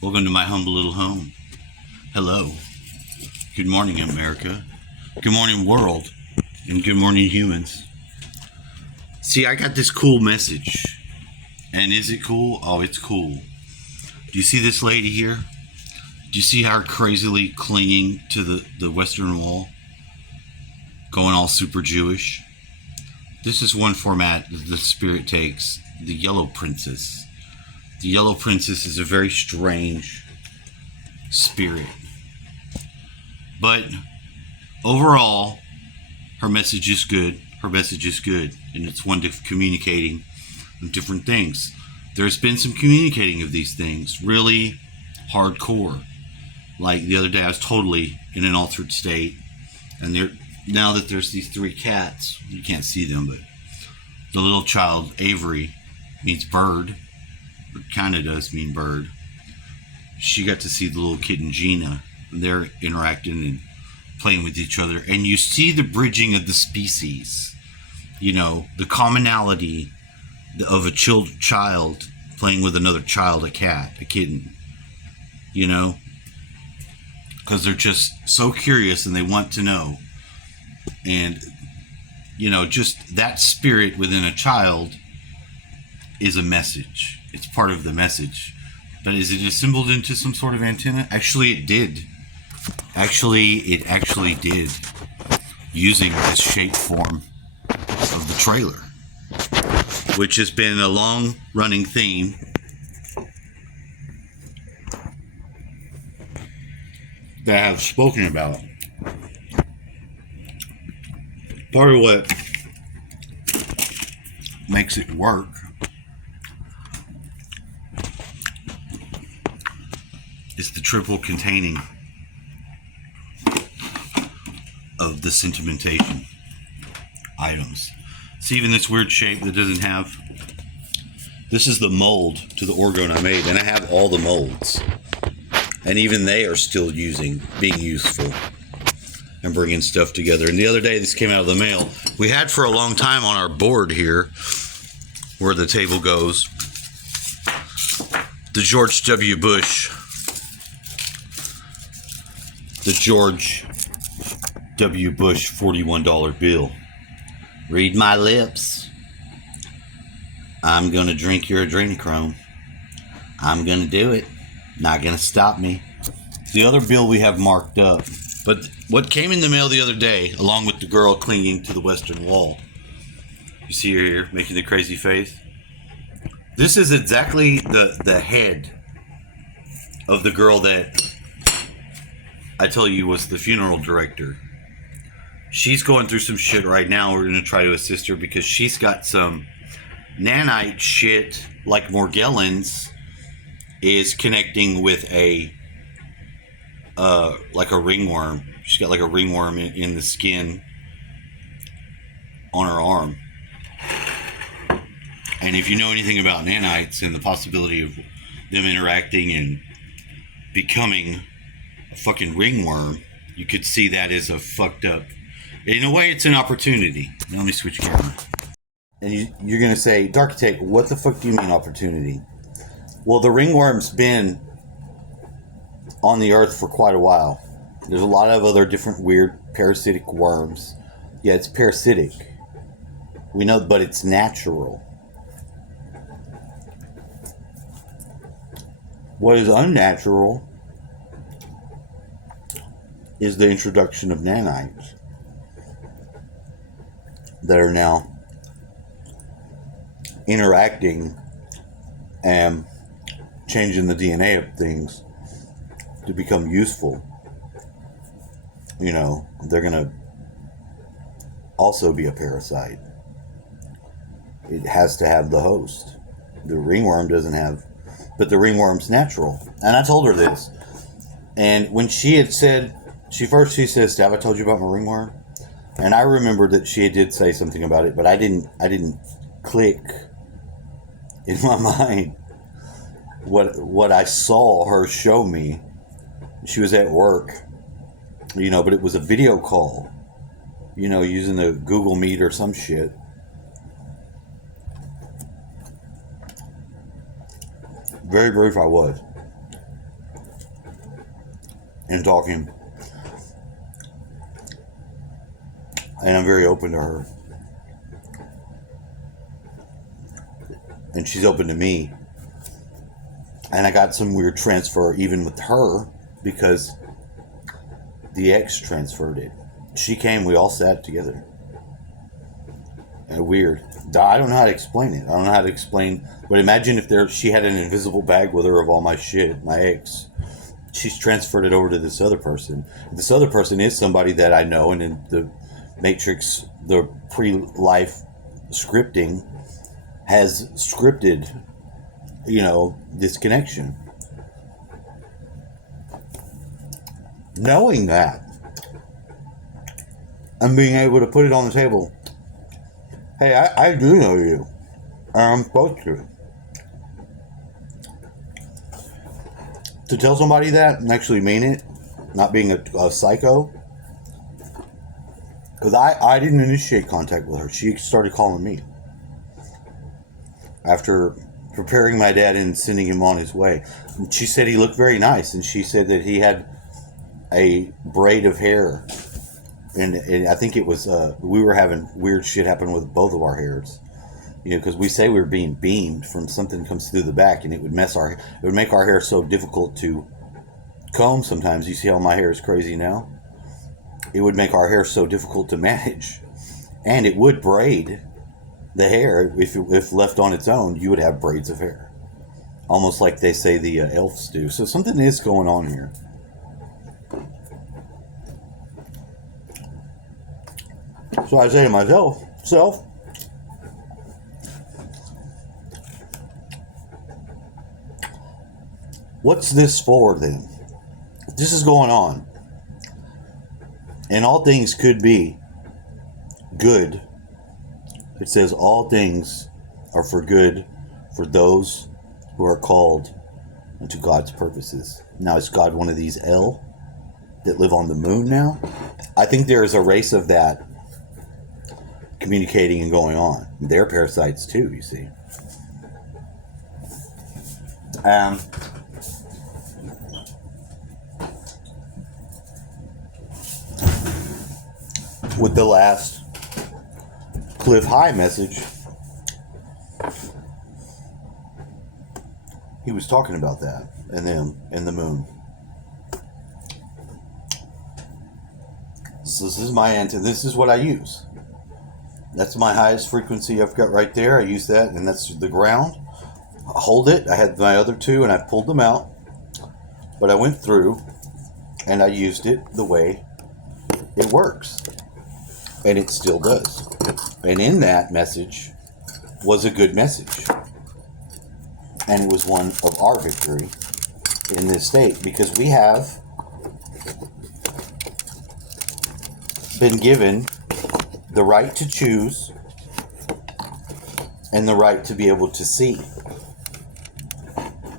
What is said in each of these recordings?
Welcome to my humble little home. Hello. Good morning, America. Good morning, world. And good morning, humans. See, I got this cool message. And is it cool? Oh, it's cool. Do you see this lady here? Do you see her crazily clinging to the Western Wall? Going all super Jewish? This is one format that the spirit takes. The Yellow Princess. The Yellow Princess is a very strange spirit. But overall, her message is good. Her message is good. And it's one to communicating different things. There's been some communicating of these things. Really hardcore. Like the other day, I was totally in an altered state. And now that there's these three cats, you can't see them, but the little child, Avery, means bird. Or kind of does mean bird. She got to see the little kitten, Gina. And they're interacting and playing with each other. And you see the bridging of the species. You know, the commonality of a child playing with another child, a cat, a kitten. You know? Because they're just so curious and they want to know. And, you know, just that spirit within a child is a message. It's part of the message. But is it assembled into some sort of antenna? Actually, it did. It actually did. Using this shape form of the trailer. Which has been a long running theme. That I have spoken about. Part of what makes it work is the triple containing of the sentimentation items. See, even this weird shape that doesn't have... This is the mold to the orgone I made, and I have all the molds. And even they are still being useful. And bringing stuff together. And the other day, this came out of the mail. We had for a long time on our board here, where the table goes, the George W. Bush, the George W. Bush $41 bill. Read my lips. I'm gonna drink your adrenochrome. I'm gonna do it. Not gonna stop me. The other bill we have marked up. But what came in the mail the other day, along with the girl clinging to the Western Wall, you see her here making the crazy face? This is exactly the head of the girl that I tell you was the funeral director. She's going through some shit right now. We're going to try to assist her because she's got some nanite shit, like Morgellons, is connecting with a like a ringworm. She's got like a ringworm in the skin on her arm. And if you know anything about nanites and the possibility of them interacting and becoming a fucking ringworm, you could see that as a fucked up... In a way, it's an opportunity. Now, let me switch camera. And you're going to say, Darkitect, what the fuck do you mean opportunity? Well, the ringworm's been on the earth for quite a while. There's a lot of other different weird parasitic worms. Yeah, it's parasitic. We know, but it's natural. What is unnatural is the introduction of nanites that are now interacting and changing the DNA of things to become useful. You know, they're gonna also be a parasite. It has to have the host. The ringworm doesn't have, but the ringworm's natural. And I told her this. And when she had said, she says, have I told you about my ringworm? And I remembered that she did say something about it, but I didn't click in my mind what I saw her show me. She was at work, you know, but it was a video call, you know, using the Google Meet or some shit. Very brief I was. and talking. And I'm very open to her. And she's open to me. And I got some weird transfer even with her because the ex transferred it. She came, we all sat together. And weird. I don't know how to explain it. I don't know how to explain. But imagine if she had an invisible bag with her of all my shit, my ex. She's transferred it over to this other person. This other person is somebody that I know, and in the Matrix, the pre-life scripting has scripted, this connection. Knowing that, and being able to put it on the table. Hey, I do know you. I'm supposed to. To tell somebody that and actually mean it, not being a psycho. Because I didn't initiate contact with her. She started calling me. After preparing my dad and sending him on his way. And she said he looked very nice. And she said that he had a braid of hair. And I think it was, we were having weird shit happen with both of our hairs. Because we say we were being beamed from something that comes through the back, and it would make our hair so difficult to comb sometimes. You see how my hair is crazy now? It would make our hair so difficult to manage. And it would braid the hair. If left on its own, you would have braids of hair. Almost like they say the elves do. So something is going on here. So I say to myself, what's this for then? If this is going on, and all things could be good, it says all things are for good for those who are called unto God's purposes. Now, is God one of these L that live on the moon now? I think there is a race of that communicating and going on. They're parasites too, you see. With the last Cliff High message, he was talking about that and them and the moon. So this is my antenna. This is what I use. That's my highest frequency I've got right there. I use that, and that's the ground. I hold it. I had my other two, and I pulled them out. But I went through, and I used it the way it works. And it still does. And in that message was a good message. And it was one of our victory in this state, because we have been given the right to choose and the right to be able to see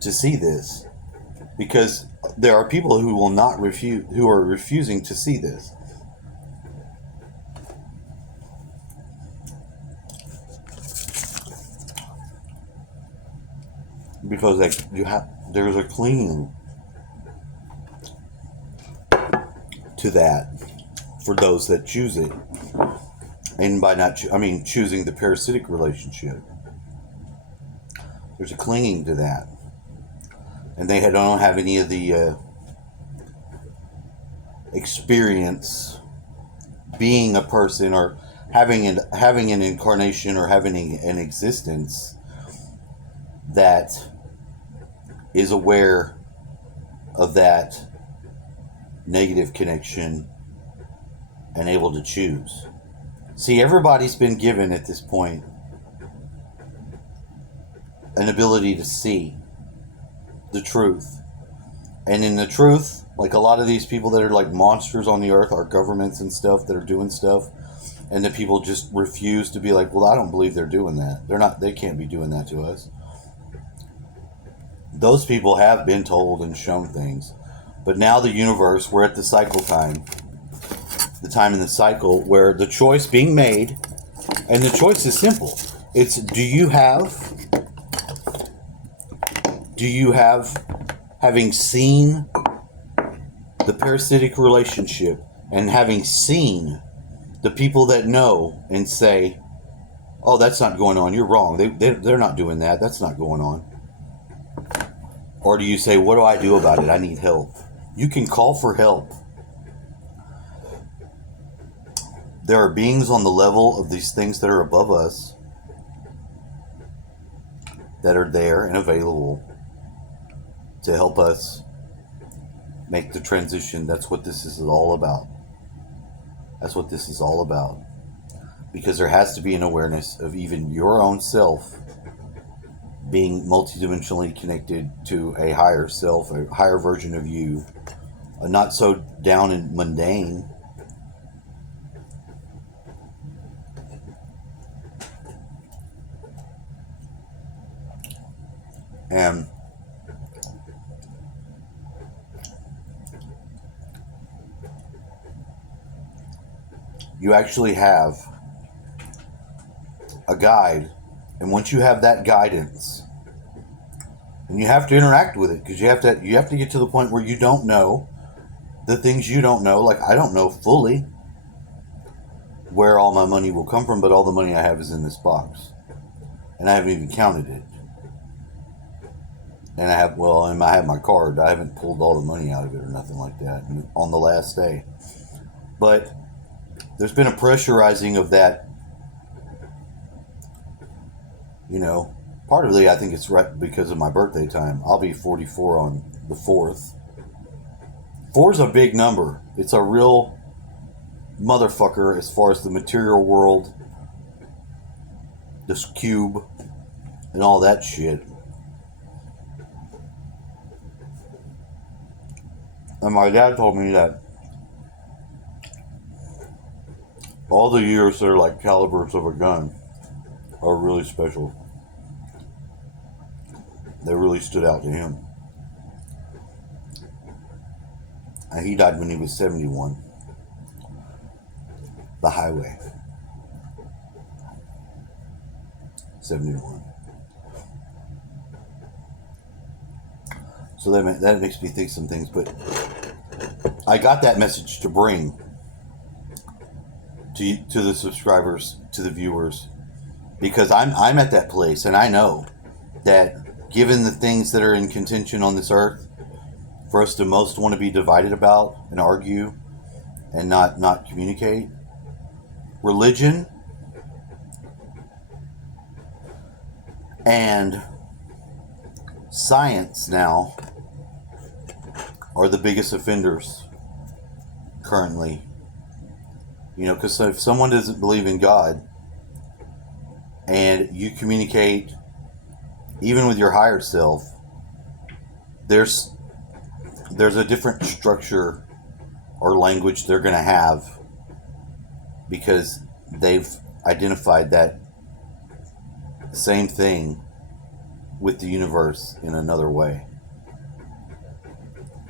this, because there are people who will not refuse, who are refusing to see this. Because there's a clinging to that for those that choose it. And by choosing the parasitic relationship. There's a clinging to that. And they don't have any of the experience being a person or having an incarnation or having an existence that is aware of that negative connection and able to choose. See, everybody's been given at this point an ability to see the truth. And in the truth, like a lot of these people that are like monsters on the earth, our governments and stuff that are doing stuff, and the people just refuse to be like, well, I don't believe they're doing that. They can't be doing that to us. Those people have been told and shown things. But now the universe, we're at the cycle time. The time in the cycle where the choice being made, and the choice is simple. It's do you have, having seen the parasitic relationship and having seen the people that know and say, oh, that's not going on, you're wrong, they're not doing that, that's not going on? Or do you say, what do I do about it? I need help. You can call for help. There are beings on the level of these things that are above us that are there and available to help us make the transition. That's what this is all about. That's what this is all about. Because there has to be an awareness of even your own self being multidimensionally connected to a higher self, a higher version of you, not so down and mundane. And you actually have a guide, and once you have that guidance, and you have to interact with it, because you have to get to the point where you don't know the things you don't know. Like, I don't know fully where all my money will come from, but all the money I have is in this box, and I haven't even counted it. And I have my card. I haven't pulled all the money out of it or nothing like that on the last day. But there's been a pressurizing of that. Partly I think it's right because of my birthday time. I'll be 44 on the 4th. 4 is a big number. It's a real motherfucker as far as the material world, this cube, and all that shit. And my dad told me that all the years that are like calibers of a gun are really special. They really stood out to him. And he died when he was 71. The highway. 71. So that makes me think some things, but I got that message to bring to the subscribers, to the viewers, because I'm at that place, and I know that given the things that are in contention on this earth, for us to most want to be divided about and argue and not communicate, religion and science now are the biggest offenders currently. Because if someone doesn't believe in God and you communicate even with your higher self, there's a different structure or language they're going to have, because they've identified that same thing with the universe in another way.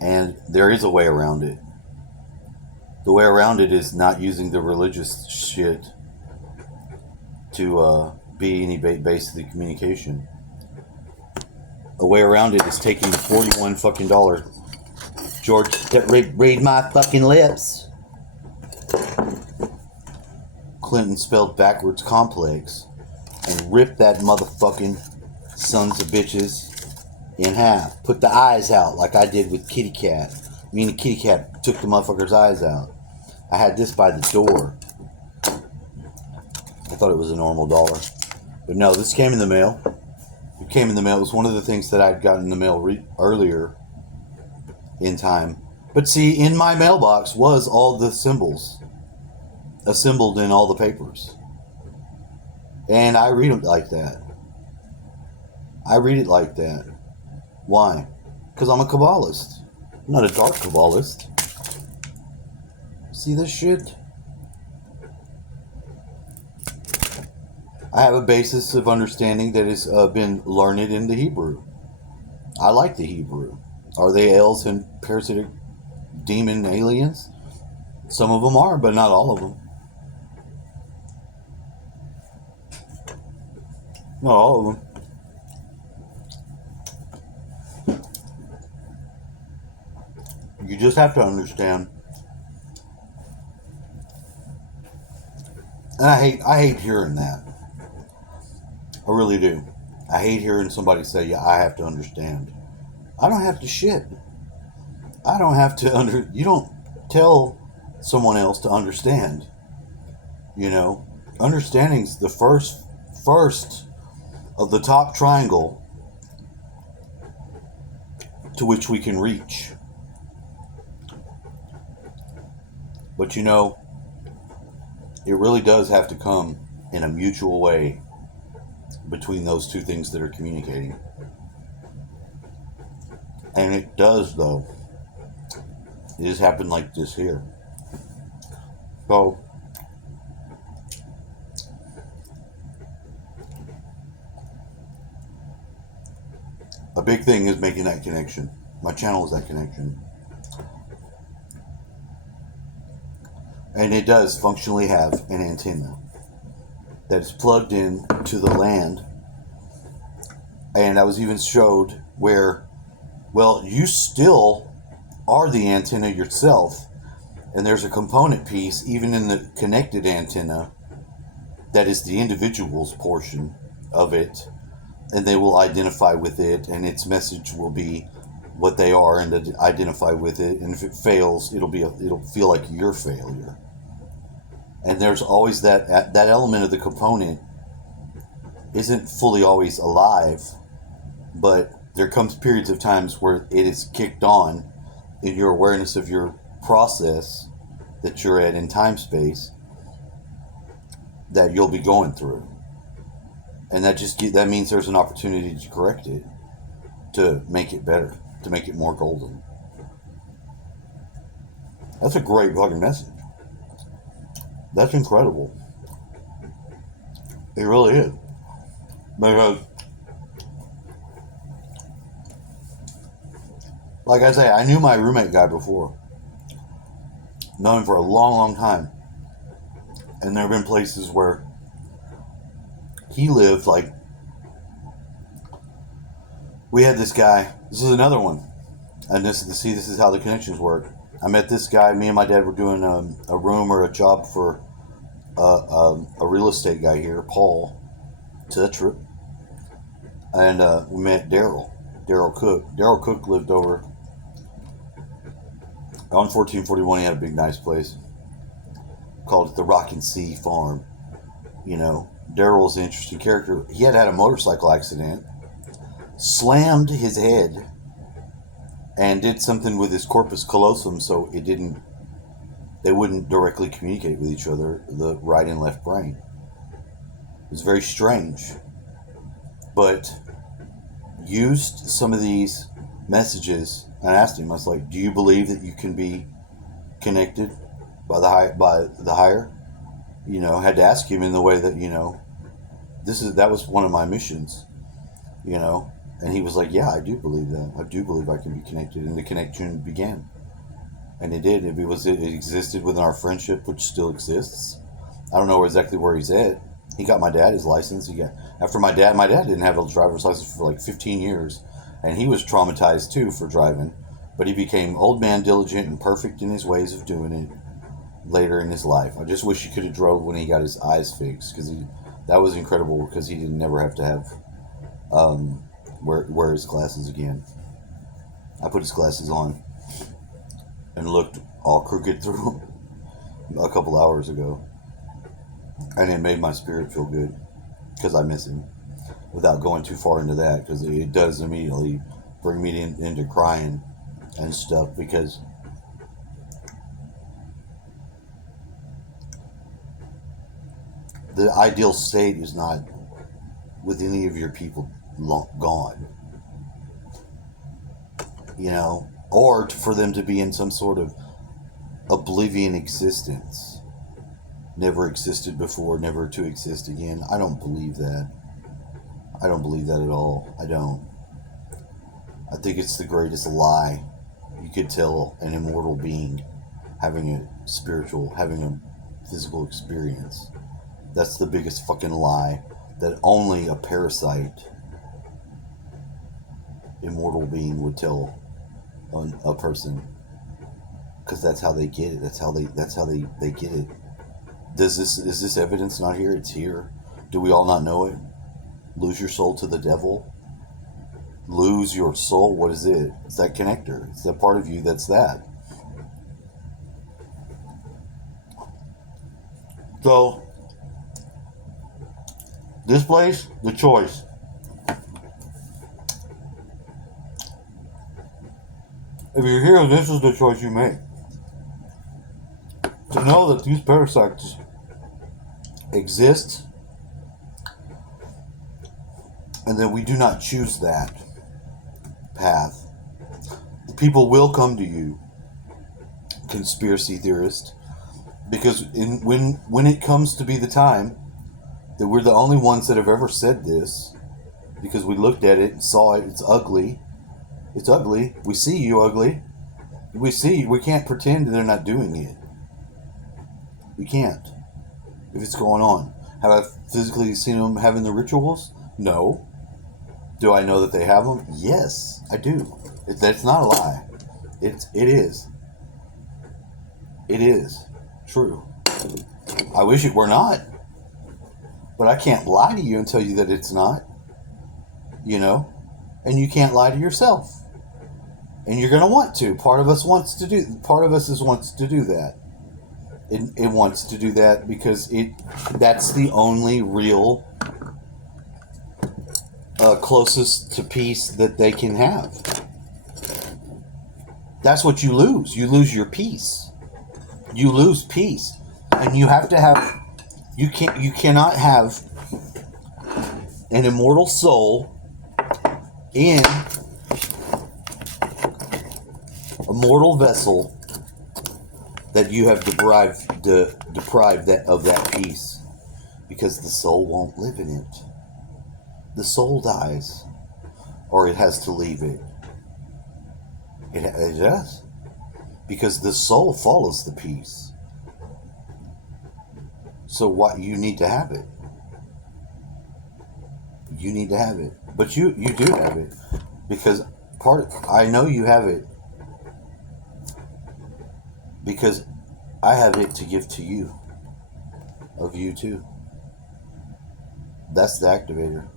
And there is a way around it. The way around it is not using the religious shit to be any base of the communication. A way around it is taking the $41 fucking George, read my fucking lips. Clinton spelled backwards complex and rip that motherfucking sons of bitches in half. Put the eyes out like I did with Kitty Cat. Me and the Kitty Cat took the motherfucker's eyes out. I had this by the door. I thought it was a normal dollar. But no, this came in the mail. It came in the mail. It was one of the things that I'd gotten in the mail earlier in time. But see, in my mailbox was all the symbols assembled in all the papers. And I read it like that. I read it like that. Why? Because I'm a Kabbalist. I'm not a dark Kabbalist. See this shit? I have a basis of understanding that has been learned in the Hebrew. I like the Hebrew. Are they elves and parasitic demon aliens? Some of them are, but not all of them. Not all of them. You just have to understand. And I hate hearing that. I really do. I hate hearing somebody say, "Yeah, I have to understand." I don't have to shit. I don't have to You don't tell someone else to understand. You know, understanding's the first of the top triangle to which we can reach. But you know, it really does have to come in a mutual way between those two things that are communicating. And it does, though. It has happened like this here. So, a big thing is making that connection. My channel is that connection. And it does functionally have an antenna that is plugged in to the land. And I was even showed where, well, you still are the antenna yourself. And there's a component piece, even in the connected antenna, that is the individual's portion of it. And they will identify with it, and its message will be what they are, and identify with it. And if it fails, it'll feel like your failure. And there's always that element of the component isn't fully always alive, but there comes periods of times where it is kicked on in your awareness of your process that you're at in time space that you'll be going through. And that means there's an opportunity to correct it, to make it better, to make it more golden. That's a great fucking message. That's incredible. It really is. Because, like I say, I knew my roommate guy before. Known him for a long, long time. And there have been places where he lived, like, we had this guy. This is another one. And this is how the connections work. I met this guy. Me and my dad were doing a room or a job for a real estate guy here, Paul Tetra. And we met Daryl Cook. Daryl Cook lived over on 1441. He had a big, nice place. Called it the Rockin' Sea Farm. You know, Daryl's an interesting character. He had a motorcycle accident, slammed his head, and did something with his corpus callosum, so they wouldn't directly communicate with each other, the right and left brain. It was very strange, but used some of these messages. And I asked him, I was like, "Do you believe that you can be connected by the higher?" You know, had to ask him in the way that, you know, that was one of my missions, you know. And he was like, "Yeah, I do believe that. I do believe I can be connected." And the connection began. And it did. It existed within our friendship, which still exists. I don't know exactly where he's at. He got my dad his license. After my dad didn't have a driver's license for like 15 years. And he was traumatized too for driving. But he became old man diligent and perfect in his ways of doing it later in his life. I just wish he could have drove when he got his eyes fixed, because that was incredible, because he didn't never have to have wear his glasses again. I put his glasses on and looked all crooked through them a couple hours ago, and it made my spirit feel good, because I miss him, without going too far into that, because it does immediately bring me into crying and stuff, because the ideal state is not with any of your people gone, you know, or for them to be in some sort of oblivion existence, never existed before, never to exist again. I don't believe that. I don't believe that at all. I don't. I think it's the greatest lie you could tell an immortal being having a physical experience. That's the biggest fucking lie that only a parasite immortal being would tell a person. because that's how they get it. That's how they get it. Is this evidence not here? It's here. Do we all not know it? Lose your soul to the devil. Lose your soul. What is it? It's that connector. It's that part of you that's that. So, this place, the choice. If you're here, this is the choice you make. To know that these parasites exist, and that we do not choose that path. People will come to you, conspiracy theorist, because when it comes to be the time that we're the only ones that have ever said this, because we looked at it and saw it, it's ugly. It's ugly. We see you ugly. We can't pretend they're not doing it. We can't. If it's going on. Have I physically seen them having the rituals? No. Do I know that they have them? Yes, I do. That's not a lie. It is. It is true. I wish it were not. But I can't lie to you and tell you that it's not. You know? And you can't lie to yourself. And you're going to want to. Part of us wants to do that. It wants to do that because that's the only real closest to peace that they can have. That's what you lose. You lose your peace. You lose peace. And you have to have, you cannot have an immortal soul in a mortal vessel that you have deprived that of that peace, because the soul won't live in it. The soul dies, or it has to leave it. It does, because the soul follows the peace. So what you need to have it. You need to have it, but you do have it, because I know you have it. Because I have it to give to you. Of you too. That's the activator.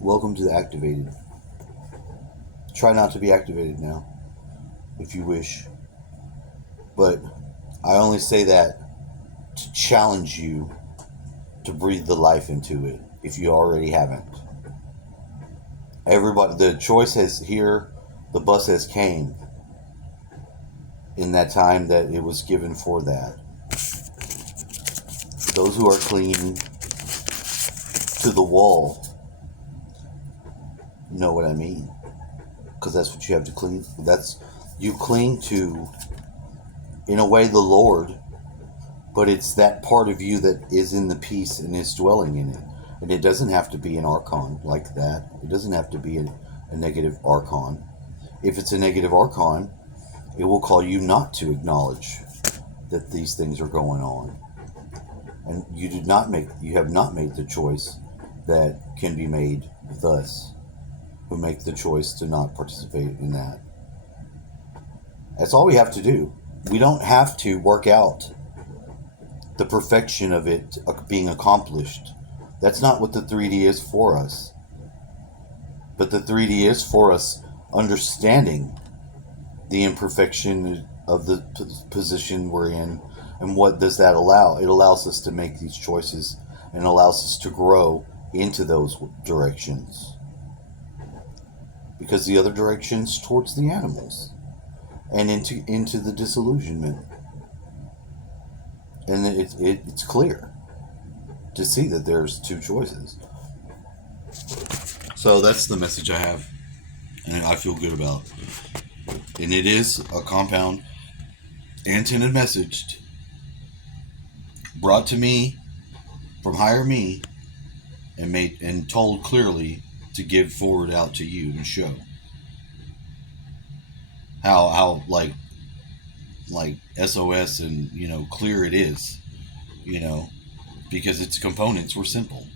Welcome to the activated. Try not to be activated now, if you wish. But I only say that to challenge you to breathe the life into it, if you already haven't. Everybody, the choice has here, the bus has came. In that time that it was given for that. Those who are clinging to the wall know what I mean. Because that's what you have to cling. You cling to, in a way, the Lord, but it's that part of you that is in the peace and is dwelling in it. And it doesn't have to be an archon like that. It doesn't have to be a negative archon. If it's a negative archon, it will call you not to acknowledge that these things are going on. And you have not made the choice that can be made with us, who make the choice to not participate in that. That's all we have to do. We don't have to work out the perfection of it being accomplished. That's not what the 3D is for us. But the 3D is for us understanding the imperfection of the position we're in. And what does that allow? It allows us to make these choices and allows us to grow into those directions. Because the other direction's towards the animals and into the disillusionment. And it's clear to see that there's two choices. So that's the message I have, and I feel good about. And it is a compound antenna message brought to me from higher me and told clearly to give forward out to you and show how like SOS and clear it is, because its components were simple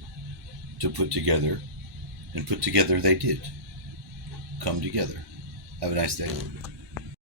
to put together, and put together they did come together. Have a nice day.